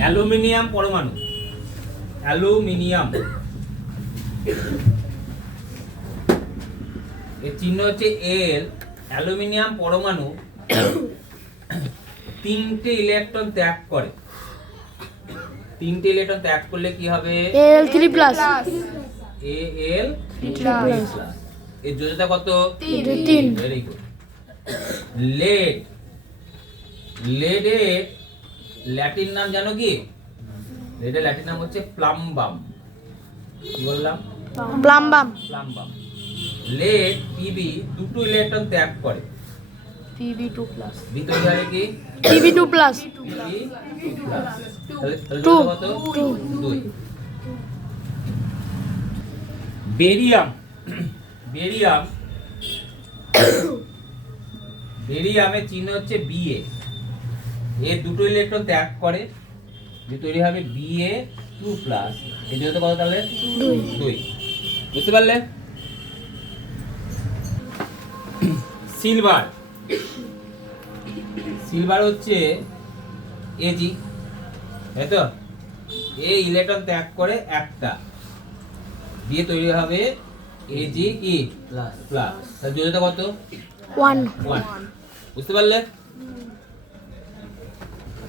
Aluminium পরমাণু, aluminium এর চিহ্ন হচ্ছে এল। অ্যালুমিনিয়াম পরমাণু তিনটে ইলেকট্রন ত্যাগ করে। তিনটে ইলেকট্রন ত্যাগ করলে কি হবে? Al3+। Al3+। এর যোজ্যতা কত? 3। Very good. লেড, লেডের ল্যাটিন নাম জানো কি? লেডের ল্যাটিন নাম হচ্ছে প্লাম্বাম। কি বললাম? প্লাম্বাম। প্লাম্বাম। লেড পিবি দুটো ইলেকট্রন ত্যাগ করে। Pb2+। ভিতরে যাবে কি? Pb2+। Pb2+। তাহলে Two। কত? 2। বেরিয়াম, বেরিয়াম, বেরিয়ামের চিহ্ন হচ্ছে বিএ। এর দুটো ইলেকট্রন ত্যাগ করে, যে তৈরি হবে Ba2+। এর যোজ্যতা কত তাহলে? 2। বুঝতে পারলে? সিলভার, সিলভার হচ্ছে Ag, তাই তো? এ ইলেকট্রন ত্যাগ করে একটা, দিয়ে তৈরি হবে Ag কি প্লাস। তার যোজ্যতা কত? 1। 1। বুঝতে পারলে?